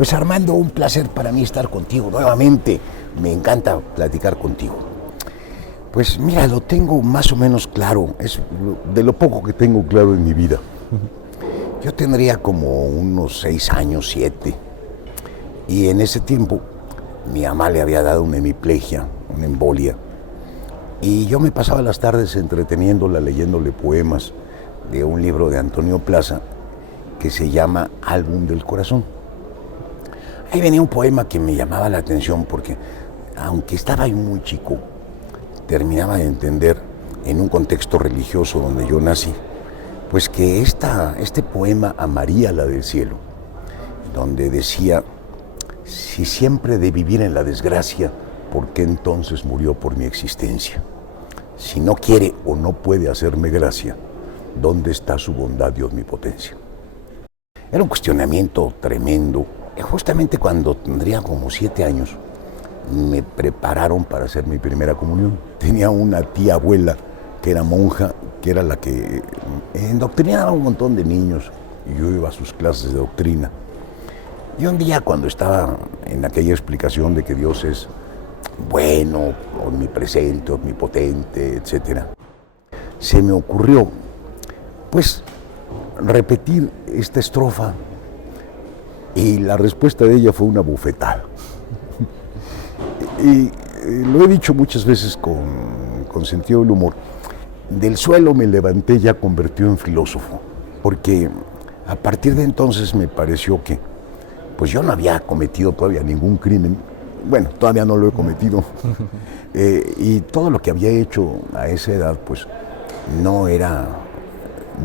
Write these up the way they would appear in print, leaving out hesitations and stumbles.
Pues Armando, un placer para mí estar contigo nuevamente. Me encanta platicar contigo. Pues mira, lo tengo más o menos claro. Es de lo poco que tengo claro en mi vida. Yo tendría como unos 6 años, 7. Y en ese tiempo mi mamá le había dado una hemiplegia, una embolia. Y yo me pasaba las tardes entreteniéndola, leyéndole poemas de un libro de Antonio Plaza que se llama Álbum del Corazón. Ahí venía un poema que me llamaba la atención porque, aunque estaba ahí muy chico, terminaba de entender, en un contexto religioso donde yo nací, pues que este poema a María, la del cielo, donde decía: si siempre he de vivir en la desgracia, ¿por qué entonces murió por mi existencia? Si no quiere o no puede hacerme gracia, ¿dónde está su bondad y omnipotencia? Era un cuestionamiento tremendo. Justamente cuando tendría como 7 años, me prepararon para hacer mi primera comunión. Tenía una tía abuela que era monja, que era la que endoctrinaba a un montón de niños, y yo iba a sus clases de doctrina. Y un día, cuando estaba en aquella explicación de que Dios es bueno, omnipresente, omnipotente, etc., se me ocurrió, pues, repetir esta estrofa, y la respuesta de ella fue una bufetada. Y lo he dicho muchas veces con sentido del humor: del suelo me levanté ya convertido en filósofo, porque a partir de entonces me pareció que pues yo no había cometido todavía ningún crimen. Bueno, todavía no lo he cometido. Y todo lo que había hecho a esa edad pues no era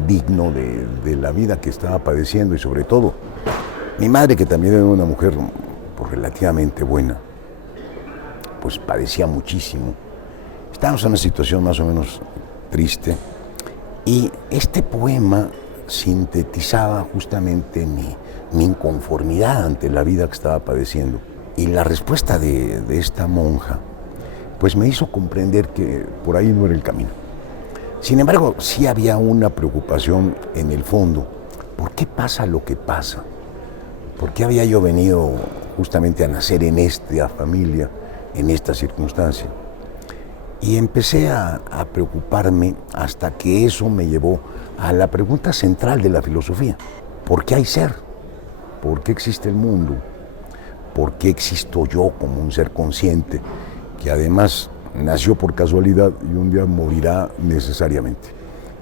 digno de la vida que estaba padeciendo. Y sobre todo mi madre, que también era una mujer pues relativamente buena, pues padecía muchísimo. Estábamos en una situación más o menos triste, y este poema sintetizaba justamente mi inconformidad ante la vida que estaba padeciendo. Y la respuesta de esta monja pues me hizo comprender que por ahí no era el camino. Sin embargo, sí había una preocupación en el fondo. ¿Por qué pasa lo que pasa? ¿Por qué había yo venido justamente a nacer en esta familia, en esta circunstancia? Y empecé a preocuparme, hasta que eso me llevó a la pregunta central de la filosofía: ¿por qué hay ser? ¿Por qué existe el mundo? ¿Por qué existo yo como un ser consciente que además nació por casualidad y un día morirá necesariamente?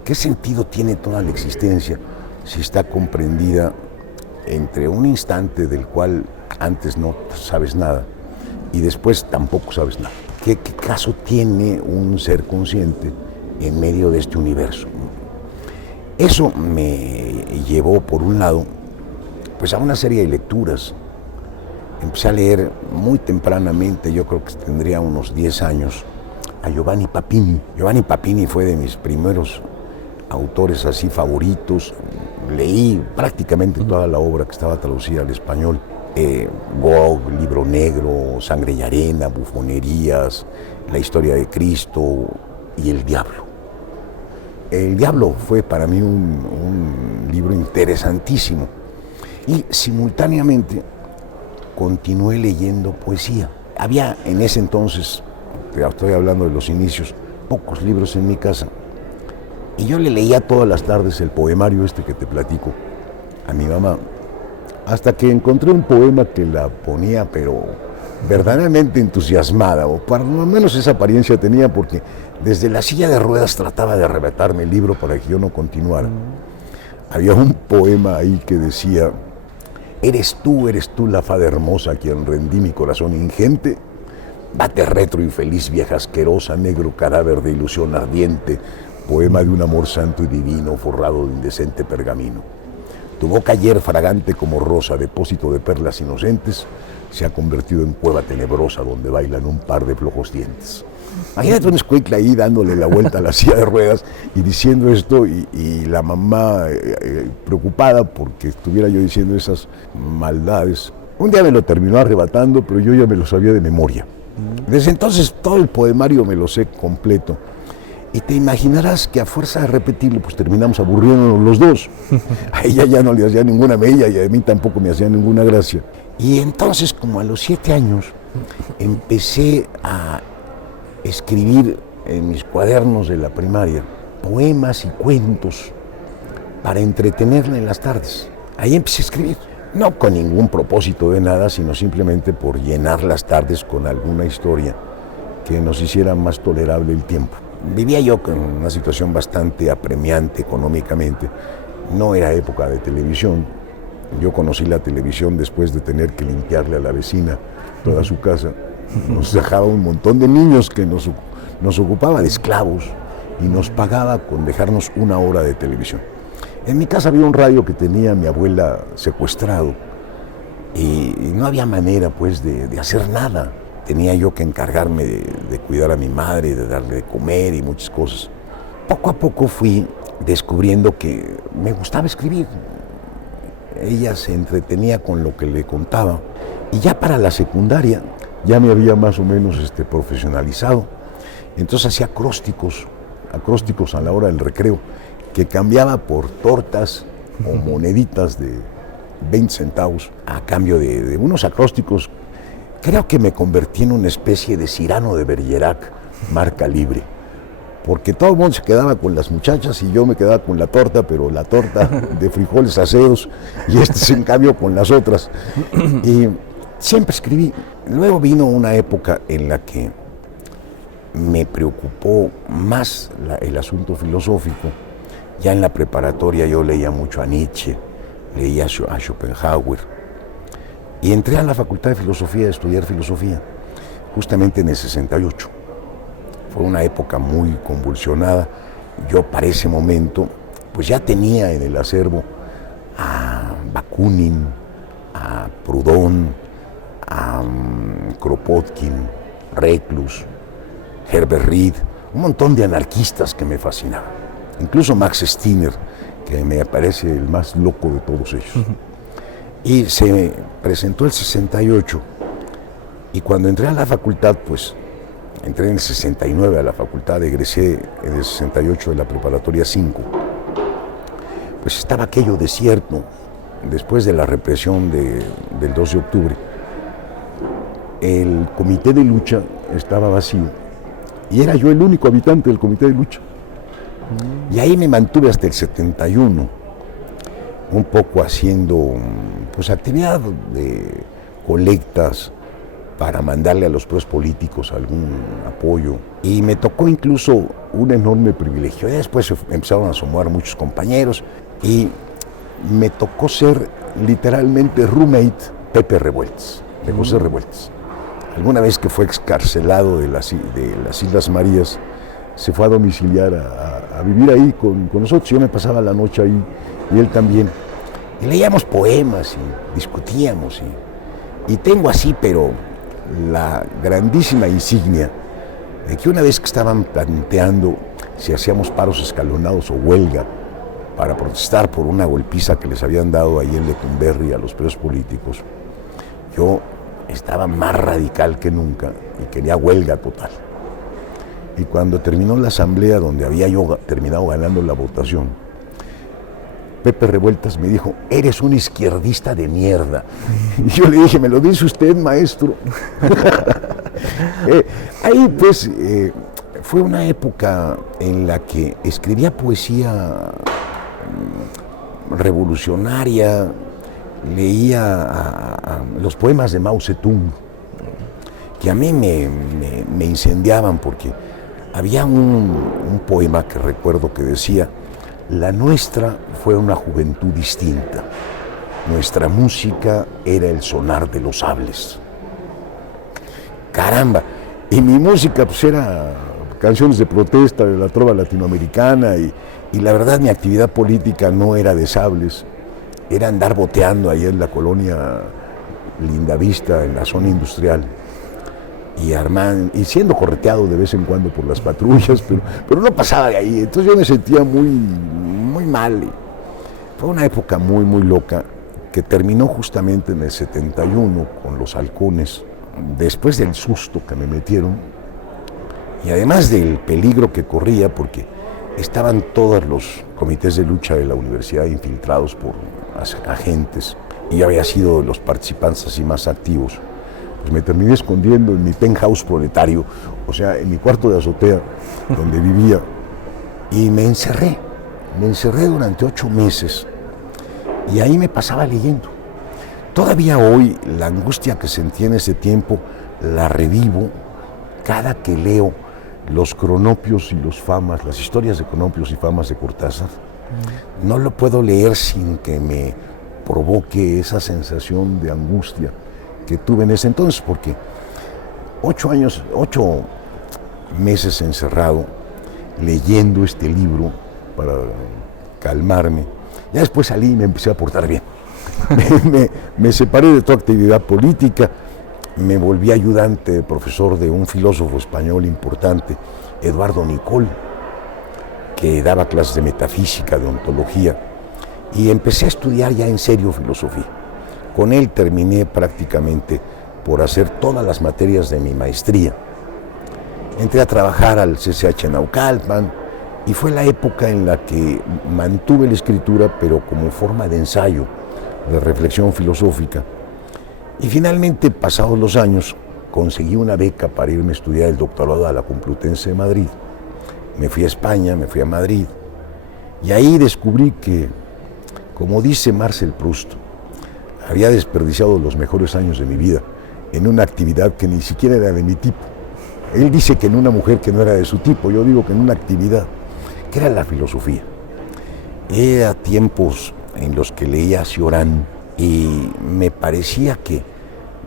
¿Qué sentido tiene toda la existencia si está comprendida entre un instante del cual antes no sabes nada y después tampoco sabes nada? ¿Qué caso tiene un ser consciente en medio de este universo? Eso me llevó, por un lado, pues a una serie de lecturas. Empecé a leer muy tempranamente, yo creo que tendría unos 10 años, a Giovanni Papini. Giovanni Papini fue de mis primeros autores así favoritos. Leí prácticamente toda la obra que estaba traducida al español. Gog, Libro Negro, Sangre y Arena, Bufonerías, La Historia de Cristo y El Diablo. El Diablo fue para mí un libro interesantísimo. Y simultáneamente continué leyendo poesía. Había en ese entonces, estoy hablando de los inicios, pocos libros en mi casa. Y yo le leía todas las tardes el poemario este que te platico a mi mamá, hasta que encontré un poema que la ponía, pero verdaderamente entusiasmada, o por lo menos esa apariencia tenía, porque desde la silla de ruedas trataba de arrebatarme el libro para que yo no continuara. Había un poema ahí que decía: eres tú la fada hermosa a quien rendí mi corazón ingente. Bate retro infeliz, vieja asquerosa, negro cadáver de ilusión ardiente, poema de un amor santo y divino, forrado de indecente pergamino. Tu boca ayer fragante como rosa, depósito de perlas inocentes, se ha convertido en cueva tenebrosa donde bailan un par de flojos dientes. Imagínate un escuincle ahí dándole la vuelta a la silla de ruedas y diciendo esto, y la mamá preocupada porque estuviera yo diciendo esas maldades. Un día me lo terminó arrebatando, pero yo ya me lo sabía de memoria. Desde entonces todo el poemario me lo sé completo. Y te imaginarás que a fuerza de repetirlo, pues terminamos aburriéndonos los dos. A ella ya no le hacía ninguna mella y a mí tampoco me hacía ninguna gracia. Y entonces, como a los 7 años, empecé a escribir en mis cuadernos de la primaria poemas y cuentos para entretenerla en las tardes. Ahí empecé a escribir, no con ningún propósito de nada, sino simplemente por llenar las tardes con alguna historia que nos hiciera más tolerable el tiempo. Vivía yo con una situación bastante apremiante económicamente. No era época de televisión. Yo conocí la televisión después de tener que limpiarle a la vecina toda su casa. Nos dejaba un montón de niños que nos ocupaba de esclavos y nos pagaba con dejarnos 1 hora de televisión. En mi casa había un radio que tenía mi abuela secuestrado y no había manera pues de hacer nada. Tenía yo que encargarme de cuidar a mi madre, de darle de comer y muchas cosas. Poco a poco fui descubriendo que me gustaba escribir. Ella se entretenía con lo que le contaba y ya para la secundaria ya me había más o menos profesionalizado. Entonces hacía acrósticos a la hora del recreo, que cambiaba por tortas o moneditas de 20 centavos a cambio de unos acrósticos. Creo que me convertí en una especie de Cyrano de Bergerac, marca libre, porque todo el mundo se quedaba con las muchachas y yo me quedaba con la torta, pero la torta de frijoles aseos y en cambio con las otras. Y siempre escribí. Luego vino una época en la que me preocupó más el asunto filosófico. Ya en la preparatoria yo leía mucho a Nietzsche, leía a Schopenhauer y entré a la Facultad de Filosofía a estudiar filosofía, justamente en el 68. Fue una época muy convulsionada. Yo para ese momento pues ya tenía en el acervo a Bakunin, a Proudhon, a Kropotkin, Reclus, Herbert Reed, un montón de anarquistas que me fascinaban. Incluso Max Stirner, que me parece el más loco de todos ellos. Y se presentó el 68, y cuando entré a la facultad, pues entré en el 69 a la facultad, egresé en el 68 de la preparatoria 5, pues estaba aquello desierto, después de la represión del 2 de octubre. El comité de lucha estaba vacío, y era yo el único habitante del comité de lucha. Y ahí me mantuve hasta el 71, un poco haciendo pues actividad de colectas para mandarle a los presos políticos algún apoyo. Y me tocó incluso un enorme privilegio. Y después empezaron a sumar muchos compañeros y me tocó ser literalmente roommate Pepe Revueltas, de José Revueltas. Alguna vez que fue excarcelado de las Islas Marías, se fue a domiciliar a vivir ahí con nosotros. Yo me pasaba la noche ahí y él también. Y leíamos poemas y discutíamos. Y tengo así, pero la grandísima insignia de que una vez que estaban planteando si hacíamos paros escalonados o huelga para protestar por una golpiza que les habían dado ahí en Lecumberri a los presos políticos, yo estaba más radical que nunca y quería huelga total. Y cuando terminó la asamblea, donde había yo terminado ganando la votación, Pepe Revueltas me dijo: eres un izquierdista de mierda. Y yo le dije: me lo dice usted, maestro. Ahí pues fue una época en la que escribía poesía revolucionaria, leía los poemas de Mao Zedong, que a mí me incendiaban, porque había un poema que recuerdo que decía: la nuestra fue una juventud distinta, nuestra música era el sonar de los sables. Caramba, y mi música pues era canciones de protesta de la trova latinoamericana, y la verdad mi actividad política no era de sables, era andar boteando ahí en la colonia Lindavista, en la zona industrial, y siendo correteado de vez en cuando por las patrullas, pero no pasaba de ahí. Entonces yo me sentía muy mal. Fue una época muy loca, que terminó justamente en el 71 con los halcones, después del susto que me metieron y además del peligro que corría, porque estaban todos los comités de lucha de la universidad infiltrados por agentes y yo había sido de los participantes así más activos, pues me terminé escondiendo en mi penthouse proletario, o sea, en mi cuarto de azotea, donde vivía, y me encerré durante 8 meses, y ahí me pasaba leyendo. Todavía hoy, la angustia que sentí en ese tiempo, la revivo cada que leo los cronopios y los famas, las historias de cronopios y famas de Cortázar. No lo puedo leer sin que me provoque esa sensación de angustia que tuve en ese entonces, porque 8 meses encerrado, leyendo este libro para calmarme. Ya después salí y me empecé a portar bien. me separé de toda actividad política, me volví ayudante profesor de un filósofo español importante, Eduardo Nicol, que daba clases de metafísica, de ontología, y empecé a estudiar ya en serio filosofía. Con él terminé prácticamente por hacer todas las materias de mi maestría. Entré a trabajar al CCH Naucalpan y fue la época en la que mantuve la escritura, pero como forma de ensayo, de reflexión filosófica. Y finalmente, pasados los años, conseguí una beca para irme a estudiar el doctorado a la Complutense de Madrid. Me fui a España, me fui a Madrid, y ahí descubrí que, como dice Marcel Proust, había desperdiciado los mejores años de mi vida en una actividad que ni siquiera era de mi tipo. Él dice que en una mujer que no era de su tipo, yo digo que en una actividad que era la filosofía. Era tiempos en los que leía a Cioran y me parecía que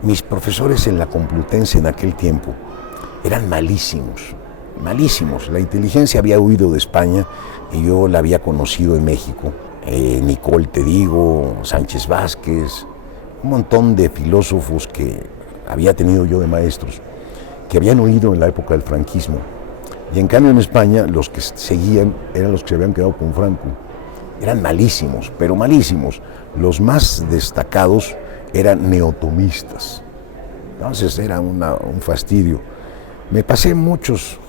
mis profesores en la Complutense en aquel tiempo eran malísimos. La inteligencia había huido de España y yo la había conocido en México. Nicol, te digo, Sánchez Vázquez, un montón de filósofos que había tenido yo de maestros, que habían huido en la época del franquismo. Y en cambio en España los que seguían eran los que se habían quedado con Franco. Eran malísimos, pero malísimos. Los más destacados eran neotomistas. Entonces era un fastidio. Me pasé muchos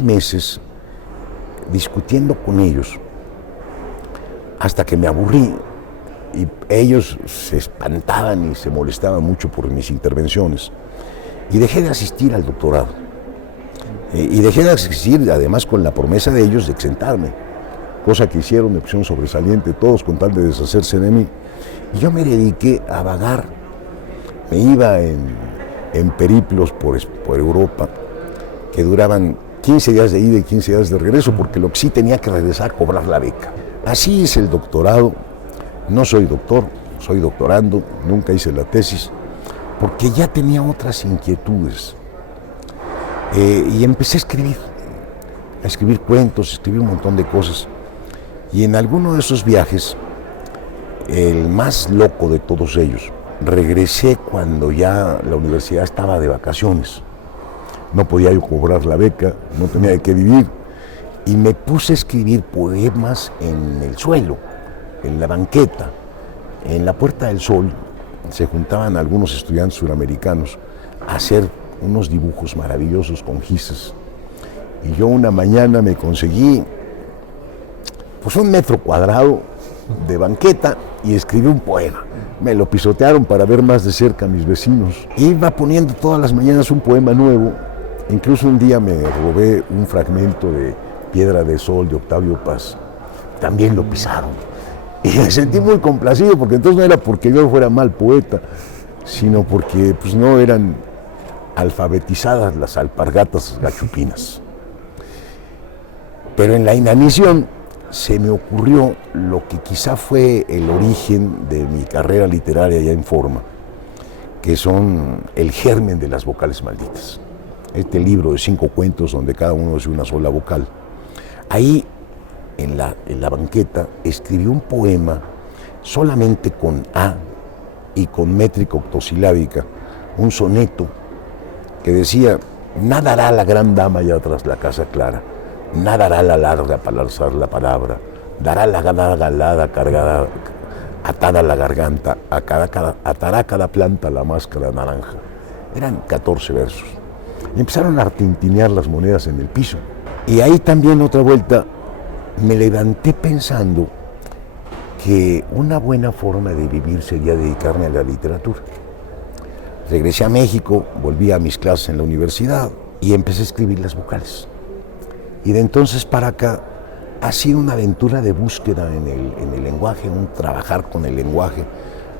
meses discutiendo con ellos hasta que me aburrí y ellos se espantaban y se molestaban mucho por mis intervenciones y dejé de asistir al doctorado y dejé de asistir además con la promesa de ellos de exentarme, cosa que hicieron, me pusieron sobresaliente todos con tal de deshacerse de mí, y yo me dediqué a vagar. Me iba en periplos por Europa que duraban 15 días de ida y 15 días de regreso, porque lo que sí tenía que regresar a cobrar la beca. Así es el doctorado. No soy doctor, soy doctorando, nunca hice la tesis, porque ya tenía otras inquietudes. Y empecé a escribir cuentos, a escribir un montón de cosas. Y en alguno de esos viajes, el más loco de todos ellos, regresé cuando ya la universidad estaba de vacaciones. No podía yo cobrar la beca, no tenía de qué vivir. Y me puse a escribir poemas en el suelo, en la banqueta, en la Puerta del Sol. Se juntaban algunos estudiantes suramericanos a hacer unos dibujos maravillosos con gises. Y yo una mañana me conseguí pues 1 metro cuadrado de banqueta y escribí un poema. Me lo pisotearon para ver más de cerca a mis vecinos. Iba poniendo todas las mañanas un poema nuevo. Incluso un día me robé un fragmento de Piedra de Sol de Octavio Paz. También lo pisaron. Y me sentí muy complacido, porque entonces no era porque yo fuera mal poeta, sino porque pues, no eran alfabetizadas las alpargatas gachupinas. Pero en la inanición se me ocurrió lo que quizá fue el origen de mi carrera literaria ya en forma, que son el germen de las vocales malditas. Este libro de 5 cuentos donde cada uno es una sola vocal. Ahí, en la banqueta, escribí un poema solamente con A y con métrica octosilábica, un soneto que decía: nadará la gran dama ya tras la casa clara, nadará la larga para alzar la palabra, dará la galada cargada, atada a la garganta, atará cada planta la máscara naranja. Eran 14 versos. Y empezaron a tintinear las monedas en el piso. Y ahí también otra vuelta me levanté pensando que una buena forma de vivir sería dedicarme a la literatura. Regresé a México, volví a mis clases en la universidad y empecé a escribir las vocales. Y de entonces para acá ha sido una aventura de búsqueda en el lenguaje, un trabajar con el lenguaje,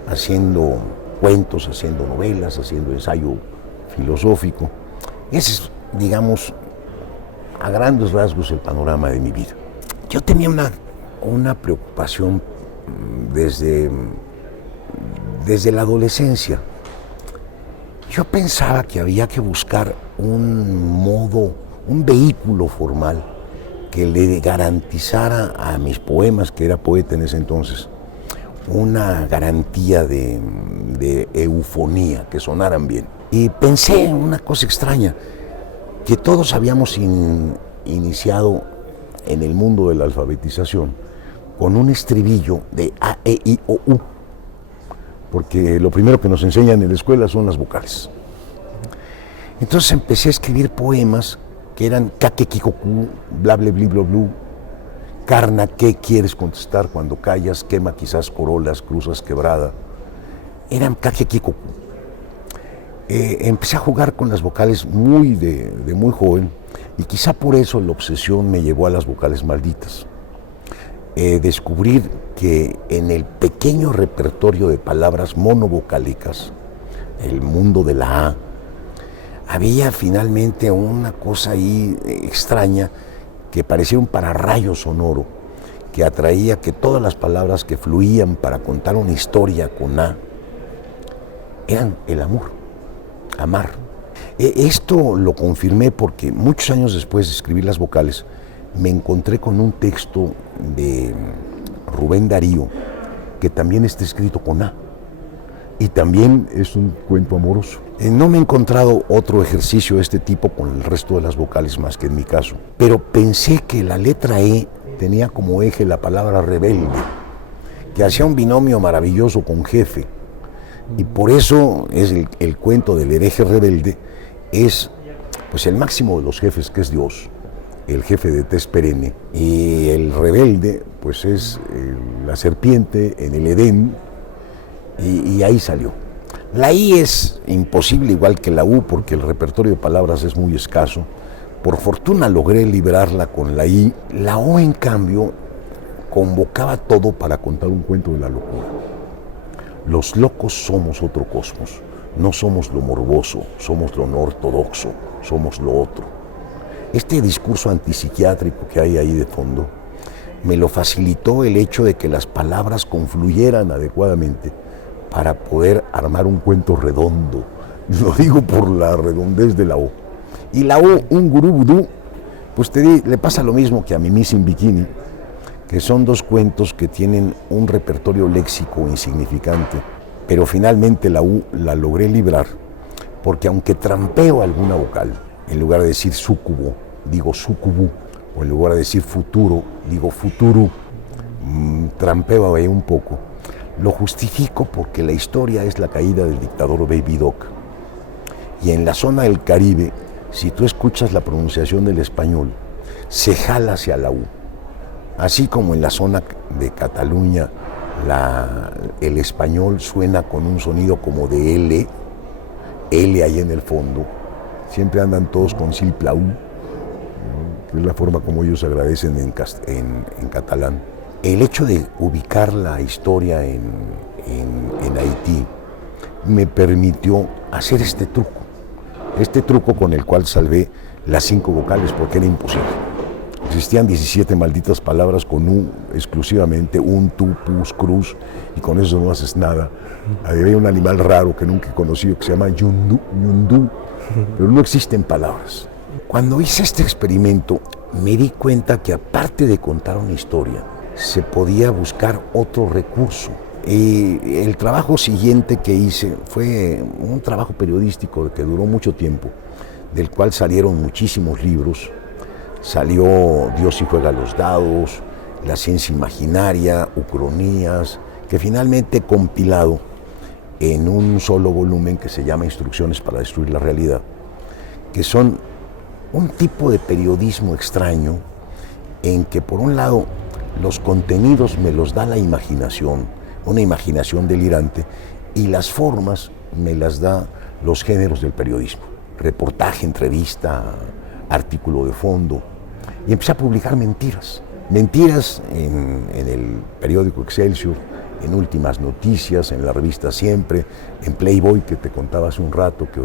haciendo cuentos, haciendo novelas, haciendo ensayo filosófico. Ese es, digamos, a grandes rasgos el panorama de mi vida. Yo tenía una preocupación desde la adolescencia. Yo pensaba que había que buscar un vehículo formal que le garantizara a mis poemas, que era poeta en ese entonces, una garantía de eufonía, que sonaran bien. Y pensé en una cosa extraña, que todos habíamos iniciado en el mundo de la alfabetización con un estribillo de A, E, I, O, U, porque lo primero que nos enseñan en la escuela son las vocales. Entonces empecé a escribir poemas que eran Kakekikoku, bla bla bla bla bla, Carna, ¿qué quieres contestar cuando callas? Quema quizás corolas, cruzas quebrada. Eran Kakekikoku. Empecé a jugar con las vocales de muy joven y quizá por eso la obsesión me llevó a las vocales malditas. Descubrir que en el pequeño repertorio de palabras monovocálicas, el mundo de la A, había finalmente una cosa ahí extraña que parecía un pararrayo sonoro que atraía que todas las palabras que fluían para contar una historia con A eran el amor, amar. Esto lo confirmé porque muchos años después de escribir las vocales me encontré con un texto de Rubén Darío que también está escrito con A y también es un cuento amoroso. No me he encontrado otro ejercicio de este tipo con el resto de las vocales más que en mi caso, pero pensé que la letra E tenía como eje la palabra rebelde, que hacía un binomio maravilloso con jefe, y por eso es el cuento del hereje rebelde, es pues el máximo de los jefes, que es Dios, el jefe de tez perenne, y el rebelde pues es la serpiente en el Edén, y ahí salió. La I es imposible igual que la U porque el repertorio de palabras es muy escaso. Por fortuna logré librarla con la I. La O, en cambio, convocaba todo para contar un cuento de la locura. Los locos somos otro cosmos. No somos lo morboso, somos lo no ortodoxo, somos lo otro. Este discurso antipsiquiátrico que hay ahí de fondo me lo facilitó el hecho de que las palabras confluyeran adecuadamente para poder armar un cuento redondo. Lo digo por la redondez de la O. Y la O, un gurú vudú, pues le pasa lo mismo que a Mimi sin bikini, que son dos cuentos que tienen un repertorio léxico insignificante, pero finalmente la U la logré librar, porque aunque trampeo alguna vocal, en lugar de decir súcubo, digo súcubu, o en lugar de decir futuro, digo futuru, trampeo ahí un poco. Lo justifico porque la historia es la caída del dictador Baby Doc. Y en la zona del Caribe, si tú escuchas la pronunciación del español, se jala hacia la U. Así como en la zona de Cataluña, el español suena con un sonido como de L ahí en el fondo. Siempre andan todos con silplau, que es la forma como ellos agradecen en catalán. El hecho de ubicar la historia en Haití me permitió hacer este truco con el cual salvé las 5 vocales porque era imposible. Existían 17 malditas palabras con U exclusivamente, un, tu, pus, cruz, y con eso no haces nada. Había un animal raro que nunca he conocido que se llama yundú, pero no existen palabras. Cuando hice este experimento me di cuenta que aparte de contar una historia, se podía buscar otro recurso. Y el trabajo siguiente que hice fue un trabajo periodístico que duró mucho tiempo, del cual salieron muchísimos libros. Salió Dios y juega los dados, La ciencia imaginaria, Ucronías, que finalmente he compilado en un solo volumen que se llama Instrucciones para destruir la realidad, que son un tipo de periodismo extraño en que por un lado Los contenidos me los da la imaginación, una imaginación delirante, y las formas me las da los géneros del periodismo. Reportaje, entrevista, artículo de fondo. Y empecé a publicar mentiras. Mentiras en el periódico Excelsior, en Últimas Noticias, en la revista Siempre, en Playboy, que te contaba hace un rato que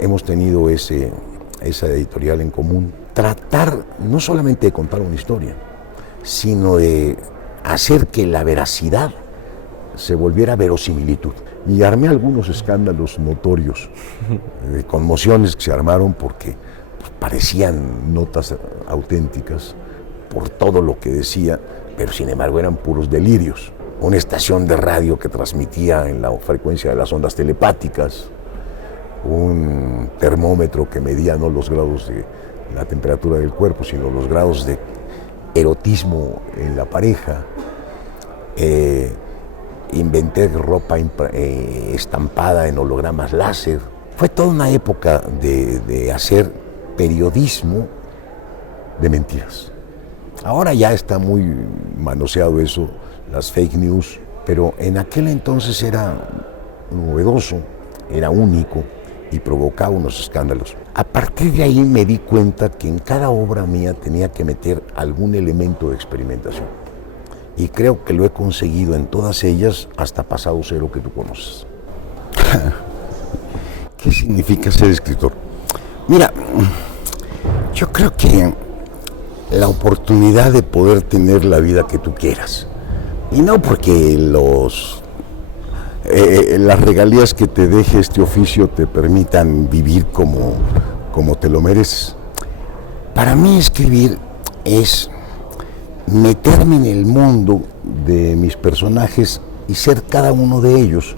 hemos tenido esa editorial en común. Tratar no solamente de contar una historia, sino de hacer que la veracidad se volviera verosimilitud. Y armé algunos escándalos notorios, de conmociones que se armaron porque parecían notas auténticas por todo lo que decía, pero sin embargo eran puros delirios. Una estación de radio que transmitía en la frecuencia de las ondas telepáticas, un termómetro que medía no los grados de la temperatura del cuerpo, sino los grados de erotismo en la pareja. Inventé ropa estampada en hologramas láser. Fue toda una época de hacer periodismo de mentiras. Ahora ya está muy manoseado eso, las fake news, pero en aquel entonces era novedoso, era único y provocaba unos escándalos. A partir de ahí me di cuenta que en cada obra mía tenía que meter algún elemento de experimentación. Y creo que lo he conseguido en todas ellas hasta Pasado Cero, que tú conoces. ¿Qué significa ser escritor? Mira, yo creo que la oportunidad de poder tener la vida que tú quieras. Y no porque las regalías que te deje este oficio te permitan vivir como te lo mereces. Para mí escribir es meterme en el mundo de mis personajes y ser cada uno de ellos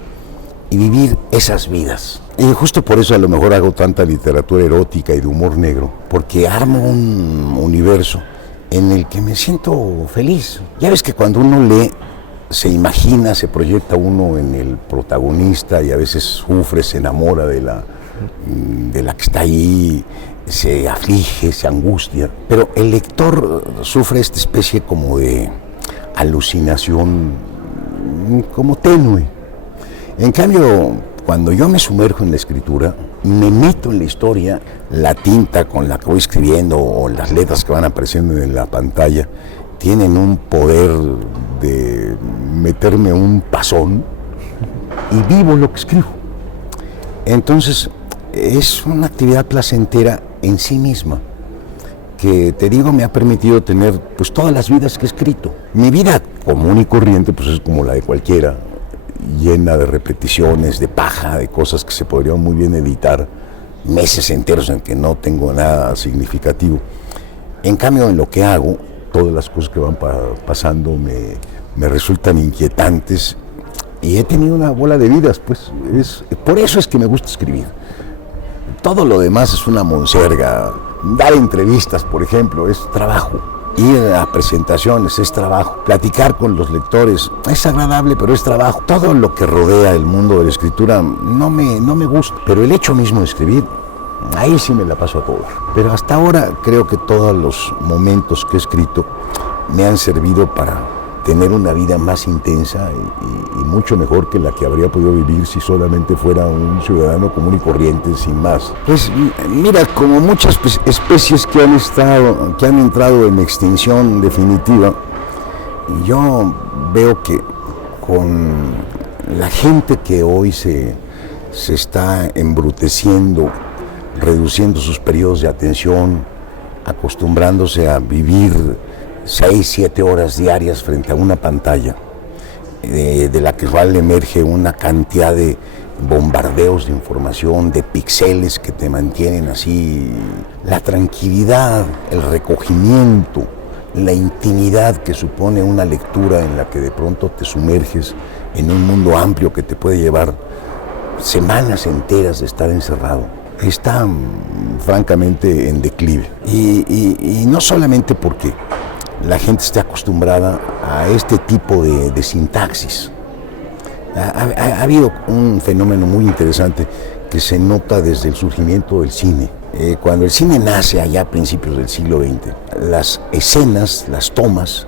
y vivir esas vidas. Y justo por eso a lo mejor hago tanta literatura erótica y de humor negro, porque armo un universo en el que me siento feliz. Ya ves que cuando uno lee, se imagina, se proyecta uno en el protagonista y a veces sufre, se enamora de la que está ahí, se aflige, se angustia. Pero el lector sufre esta especie como de alucinación, como tenue. En cambio, cuando yo me sumerjo en la escritura, me meto en la historia, la tinta con la que voy escribiendo o las letras que van apareciendo en la pantalla tienen un poder de meterme un pasón y vivo lo que escribo. Entonces, es una actividad placentera en sí misma, que te digo me ha permitido tener pues todas las vidas que he escrito. Mi vida común y corriente pues es como la de cualquiera, llena de repeticiones, de paja, de cosas que se podrían muy bien editar, meses enteros en que no tengo nada significativo. En cambio, en lo que hago, todas las cosas que van pasando me resultan inquietantes y he tenido una bola de vidas, pues por eso es que me gusta escribir. Todo lo demás es una monserga. Dar entrevistas, por ejemplo, es trabajo. Ir a presentaciones es trabajo. Platicar con los lectores es agradable, pero es trabajo. Todo lo que rodea el mundo de la escritura no me gusta. Pero el hecho mismo de escribir, ahí sí me la paso a todo. Pero hasta ahora creo que todos los momentos que he escrito me han servido para tener una vida más intensa y mucho mejor que la que habría podido vivir si solamente fuera un ciudadano común y corriente, sin más. Pues mira, como muchas especies que han entrado en extinción definitiva, yo veo que con la gente que hoy se está embruteciendo, reduciendo sus periodos de atención, acostumbrándose a vivir 6, 7 horas diarias frente a una pantalla, de la que emerge una cantidad de bombardeos de información, de píxeles que te mantienen así. La tranquilidad, el recogimiento, la intimidad que supone una lectura en la que de pronto te sumerges en un mundo amplio que te puede llevar semanas enteras de estar encerrado, está francamente en declive. Y no solamente porque la gente está acostumbrada a este tipo de sintaxis. Ha habido un fenómeno muy interesante que se nota desde el surgimiento del cine. Cuando el cine nace allá a principios del siglo XX, las escenas, las tomas,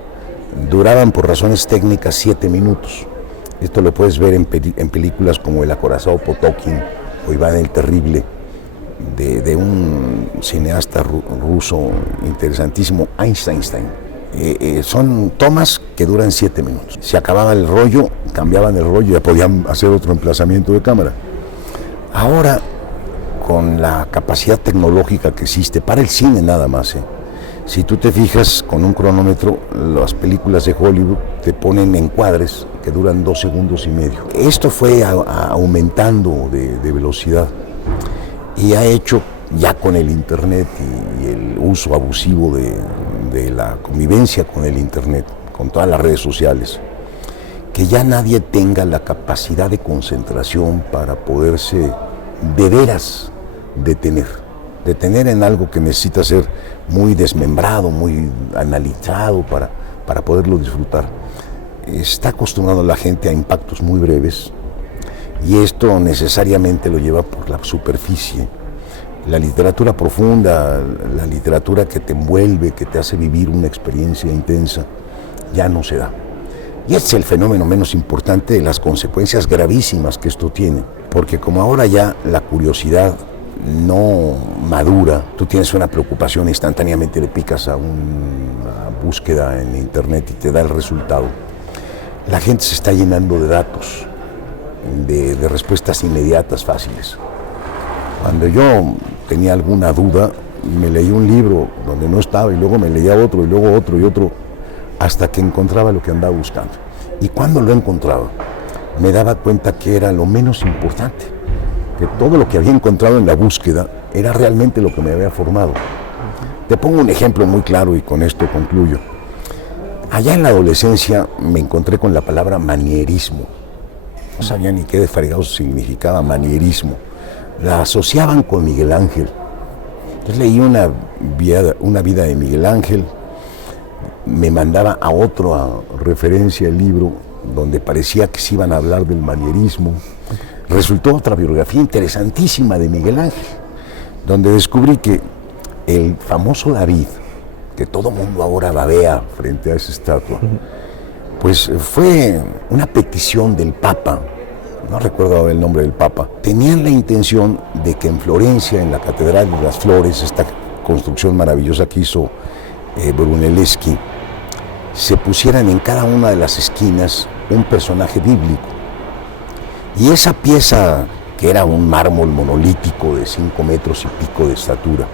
duraban por razones técnicas 7 minutos. Esto lo puedes ver en películas como El acorazado Potokin o Iván el Terrible, de un cineasta ruso interesantísimo, Einstein. Son tomas que duran 7 minutos. Se acababa el rollo, cambiaban el rollo y ya podían hacer otro emplazamiento de cámara. Ahora, con la capacidad tecnológica que existe para el cine nada más, si tú te fijas con un cronómetro, las películas de Hollywood te ponen encuadres que duran 2 segundos y medio. Esto fue aumentando de velocidad y ha hecho, ya con el internet y el uso abusivo de la convivencia con el internet, con todas las redes sociales, que ya nadie tenga la capacidad de concentración para poderse de veras detener en algo que necesita ser muy desmembrado, muy analizado para poderlo disfrutar. Está acostumbrado la gente a impactos muy breves y esto necesariamente lo lleva por la superficie. La literatura profunda, la literatura que te envuelve, que te hace vivir una experiencia intensa, ya no se da. Y este es el fenómeno menos importante de las consecuencias gravísimas que esto tiene, porque como ahora ya la curiosidad no madura, tú tienes una preocupación, instantáneamente le picas a una búsqueda en internet y te da el resultado. La gente se está llenando de datos, de respuestas inmediatas, fáciles. Cuando yo tenía alguna duda, me leí un libro donde no estaba y luego me leía otro y luego otro y otro, hasta que encontraba lo que andaba buscando. Y cuando lo encontraba, me daba cuenta que era lo menos importante, que todo lo que había encontrado en la búsqueda era realmente lo que me había formado. Te pongo un ejemplo muy claro y con esto concluyo. Allá en la adolescencia me encontré con la palabra manierismo. No sabía ni qué de fregados significaba manierismo. La asociaban con Miguel Ángel. Entonces leí una vida de Miguel Ángel, me mandaba a otra referencia el libro donde parecía que se iban a hablar del manierismo. Resultó otra biografía interesantísima de Miguel Ángel, donde descubrí que el famoso David, que todo mundo ahora babea frente a esa estatua, pues fue una petición del Papa, no recuerdo el nombre del Papa. Tenían la intención de que en Florencia, en la Catedral de las Flores, esta construcción maravillosa que hizo Brunelleschi, se pusieran en cada una de las esquinas un personaje bíblico. Y esa pieza, que era un mármol monolítico de 5 metros y pico de estatura,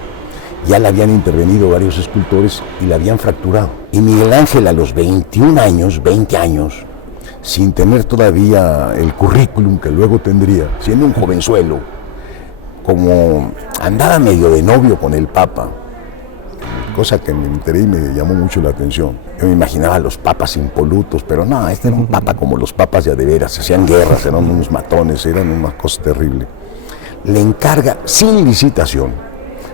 ya la habían intervenido varios escultores y la habían fracturado. Y Miguel Ángel, a los 21 años, 20 años, sin tener todavía el currículum que luego tendría, siendo un jovenzuelo, como andaba medio de novio con el Papa, cosa que me enteré y me llamó mucho la atención. Yo me imaginaba a los papas impolutos, pero no, este era un papa como los papas de veras, hacían guerras, eran unos matones, eran una cosa terrible. Le encarga, sin licitación,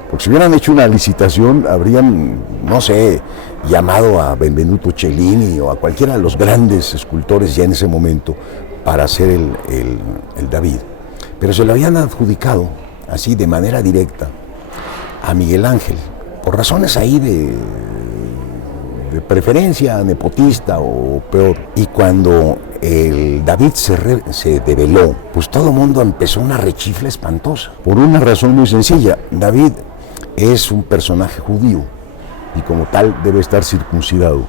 porque si hubieran hecho una licitación, habrían, no sé, llamado a Benvenuto Cellini o a cualquiera de los grandes escultores ya en ese momento para hacer el David. Pero se lo habían adjudicado, así de manera directa, a Miguel Ángel, por razones ahí de preferencia nepotista o peor. Y cuando el David se develó, pues todo el mundo empezó una rechifla espantosa, por una razón muy sencilla. David es un personaje judío y como tal debe estar circuncidado.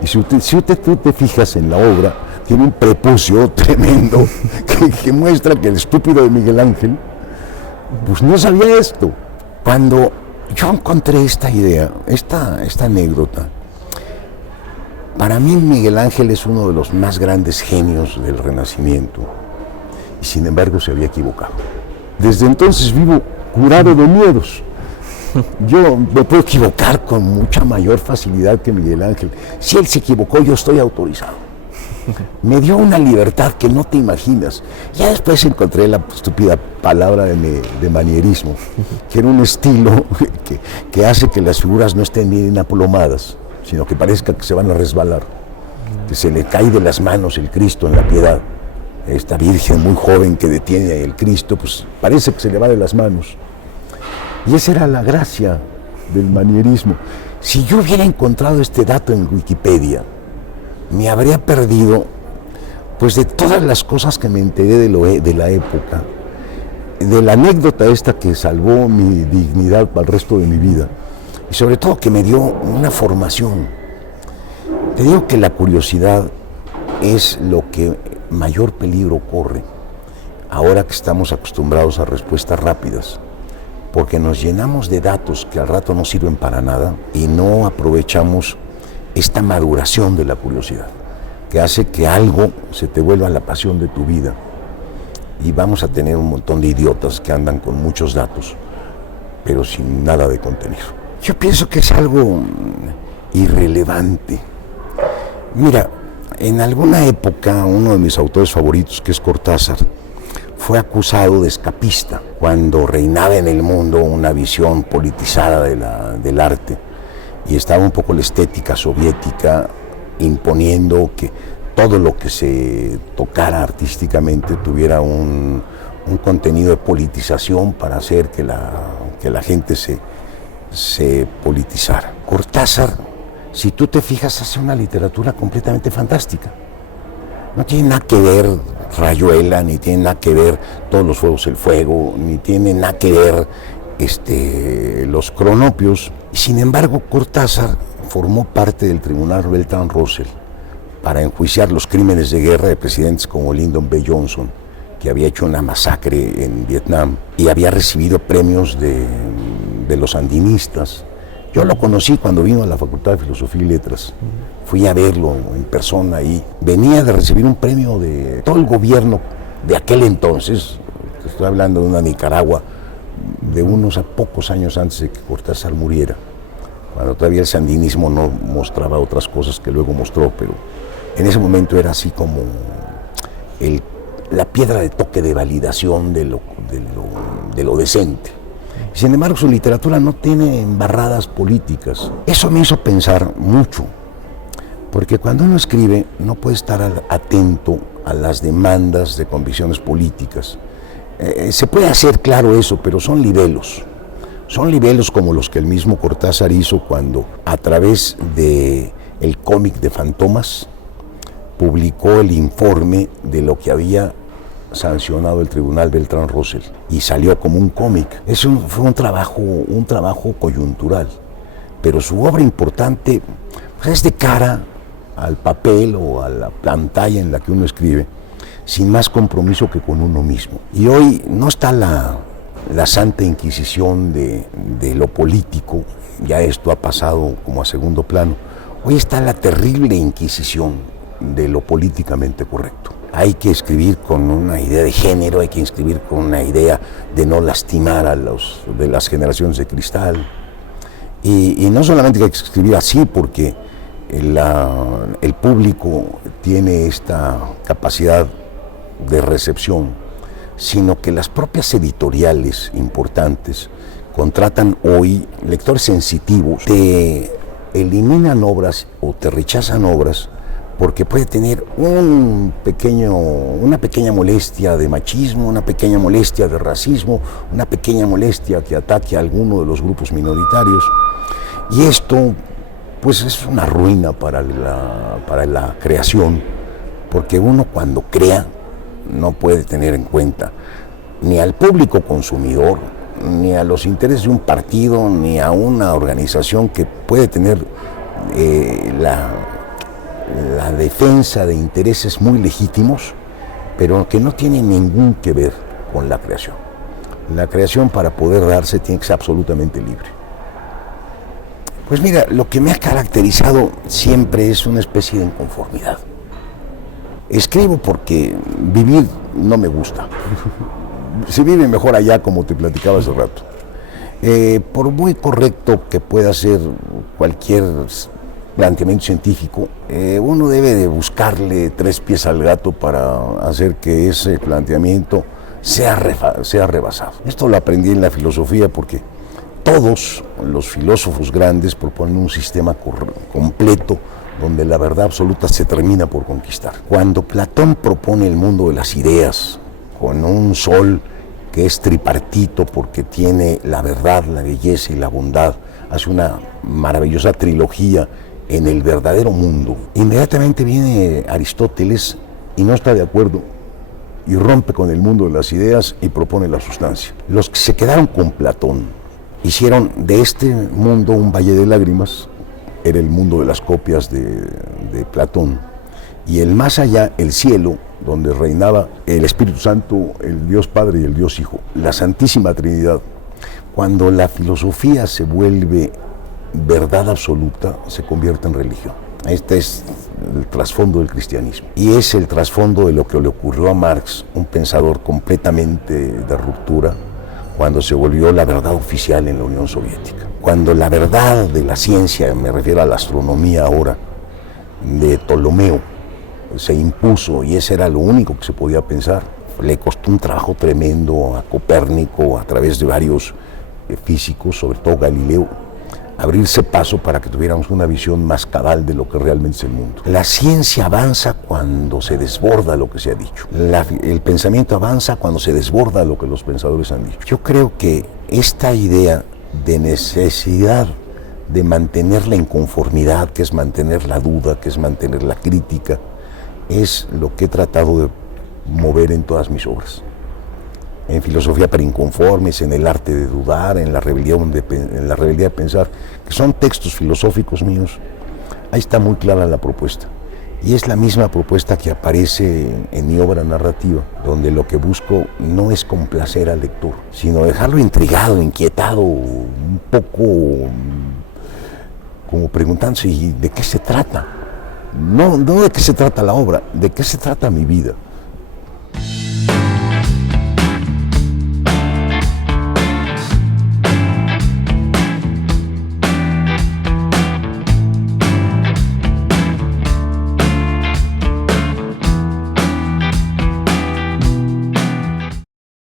Y si tú te fijas en la obra, tiene un prepucio tremendo que muestra que el estúpido de Miguel Ángel pues no sabía esto. Cuando yo encontré esta idea, esta anécdota, para mí Miguel Ángel es uno de los más grandes genios del Renacimiento y sin embargo se había equivocado. Desde entonces vivo curado de miedos. Yo me puedo equivocar con mucha mayor facilidad que Miguel Ángel. Si él se equivocó, yo estoy autorizado. Me dio una libertad que no te imaginas. Ya después encontré la estúpida palabra de manierismo, que era un estilo que hace que las figuras no estén bien aplomadas, sino que parezca que se van a resbalar, que se le cae de las manos el Cristo en la piedad. Esta Virgen muy joven que detiene el Cristo, pues parece que se le va de las manos. Y esa era la gracia del manierismo. Si yo hubiera encontrado este dato en Wikipedia, me habría perdido pues de todas las cosas que me enteré de la época, de la anécdota esta que salvó mi dignidad para el resto de mi vida, y sobre todo que me dio una formación. Te digo que la curiosidad es lo que mayor peligro corre ahora que estamos acostumbrados a respuestas rápidas, porque nos llenamos de datos que al rato no sirven para nada y no aprovechamos esta maduración de la curiosidad, que hace que algo se te vuelva la pasión de tu vida. Y vamos a tener un montón de idiotas que andan con muchos datos, pero sin nada de contenido. Yo pienso que es algo irrelevante. Mira, en alguna época uno de mis autores favoritos, que es Cortázar, fue acusado de escapista cuando reinaba en el mundo una visión politizada del arte y estaba un poco la estética soviética imponiendo que todo lo que se tocara artísticamente tuviera un contenido de politización para hacer que la gente se politizara. Cortázar, si tú te fijas, hace una literatura completamente fantástica. No tiene nada que ver Rayuela, ni tiene nada que ver Todos los fuegos el fuego, ni tiene nada que ver los cronopios. Sin embargo, Cortázar formó parte del tribunal Bertrand Russell para enjuiciar los crímenes de guerra de presidentes como Lyndon B. Johnson, que había hecho una masacre en Vietnam y había recibido premios de los sandinistas. Yo lo conocí cuando vino a la Facultad de Filosofía y Letras. Fui a verlo en persona y venía de recibir un premio de todo el gobierno de aquel entonces. Estoy hablando de una Nicaragua de unos a pocos años antes de que Cortázar muriera, cuando todavía el sandinismo no mostraba otras cosas que luego mostró, pero en ese momento era así como la piedra de toque de validación de lo decente. Sin embargo, su literatura no tiene embarradas políticas. Eso me hizo pensar mucho, porque cuando uno escribe no puede estar atento a las demandas de convicciones políticas. Se puede hacer claro eso, pero son libelos. Son libelos como los que el mismo Cortázar hizo cuando, a través del cómic de Fantomas, publicó el informe de lo que había sancionado el tribunal Bertrand Russell y salió como un cómic. Fue un trabajo coyuntural, pero su obra importante pues, es de cara al papel o a la pantalla en la que uno escribe, sin más compromiso que con uno mismo. Y hoy no está la Santa Inquisición de lo político, ya esto ha pasado como a segundo plano. Hoy está la terrible Inquisición de lo políticamente correcto. Hay que escribir con una idea de género, hay que escribir con una idea de no lastimar a los de las generaciones de cristal. Y no solamente hay que escribir así porque el público tiene esta capacidad de recepción, sino que las propias editoriales importantes contratan hoy lectores sensitivos, te eliminan obras o te rechazan obras porque puede tener una pequeña molestia de machismo, una pequeña molestia de racismo, una pequeña molestia que ataque a alguno de los grupos minoritarios. Y esto pues es una ruina para la creación, porque uno cuando crea no puede tener en cuenta ni al público consumidor, ni a los intereses de un partido, ni a una organización que puede tener la defensa de intereses muy legítimos, pero que no tienen ningún que ver con la creación. La creación, para poder darse, tiene que ser absolutamente libre. Pues mira, lo que me ha caracterizado siempre es una especie de inconformidad. Escribo porque vivir no me gusta. Se vive mejor allá, como te platicaba hace rato. Por muy correcto que pueda ser cualquier planteamiento científico, uno debe de buscarle tres pies al gato para hacer que ese planteamiento sea rebasado. Esto lo aprendí en la filosofía porque todos los filósofos grandes proponen un sistema completo donde la verdad absoluta se termina por conquistar. Cuando Platón propone el mundo de las ideas con un sol porque es tripartito, porque tiene la verdad, la belleza y la bondad. Hace una maravillosa trilogía en el verdadero mundo. Inmediatamente viene Aristóteles y no está de acuerdo y rompe con el mundo de las ideas y propone la sustancia. Los que se quedaron con Platón hicieron de este mundo un valle de lágrimas, era el mundo de las copias de Platón, y el más allá, el cielo, donde reinaba el Espíritu Santo, el Dios Padre y el Dios Hijo, la Santísima Trinidad. Cuando la filosofía se vuelve verdad absoluta, se convierte en religión. Este es el trasfondo del cristianismo. Y es el trasfondo de lo que le ocurrió a Marx, un pensador completamente de ruptura, cuando se volvió la verdad oficial en la Unión Soviética. Cuando la verdad de la ciencia, me refiero a la astronomía ahora, de Ptolomeo, se impuso y ese era lo único que se podía pensar. Le costó un trabajo tremendo a Copérnico, a través de varios físicos, sobre todo Galileo, abrirse paso para que tuviéramos una visión más cabal de lo que realmente es el mundo. La ciencia avanza cuando se desborda lo que se ha dicho. El pensamiento avanza cuando se desborda lo que los pensadores han dicho. Yo creo que esta idea de necesidad de mantener la inconformidad, que es mantener la duda, que es mantener la crítica, es lo que he tratado de mover en todas mis obras. En Filosofía para Inconformes, en El arte de dudar, en la rebeldía de pensar, que son textos filosóficos míos. Ahí está muy clara la propuesta. Y es la misma propuesta que aparece en mi obra narrativa, donde lo que busco no es complacer al lector, sino dejarlo intrigado, inquietado, un poco como preguntándose, ¿y de qué se trata? No de qué se trata la obra, de qué se trata mi vida.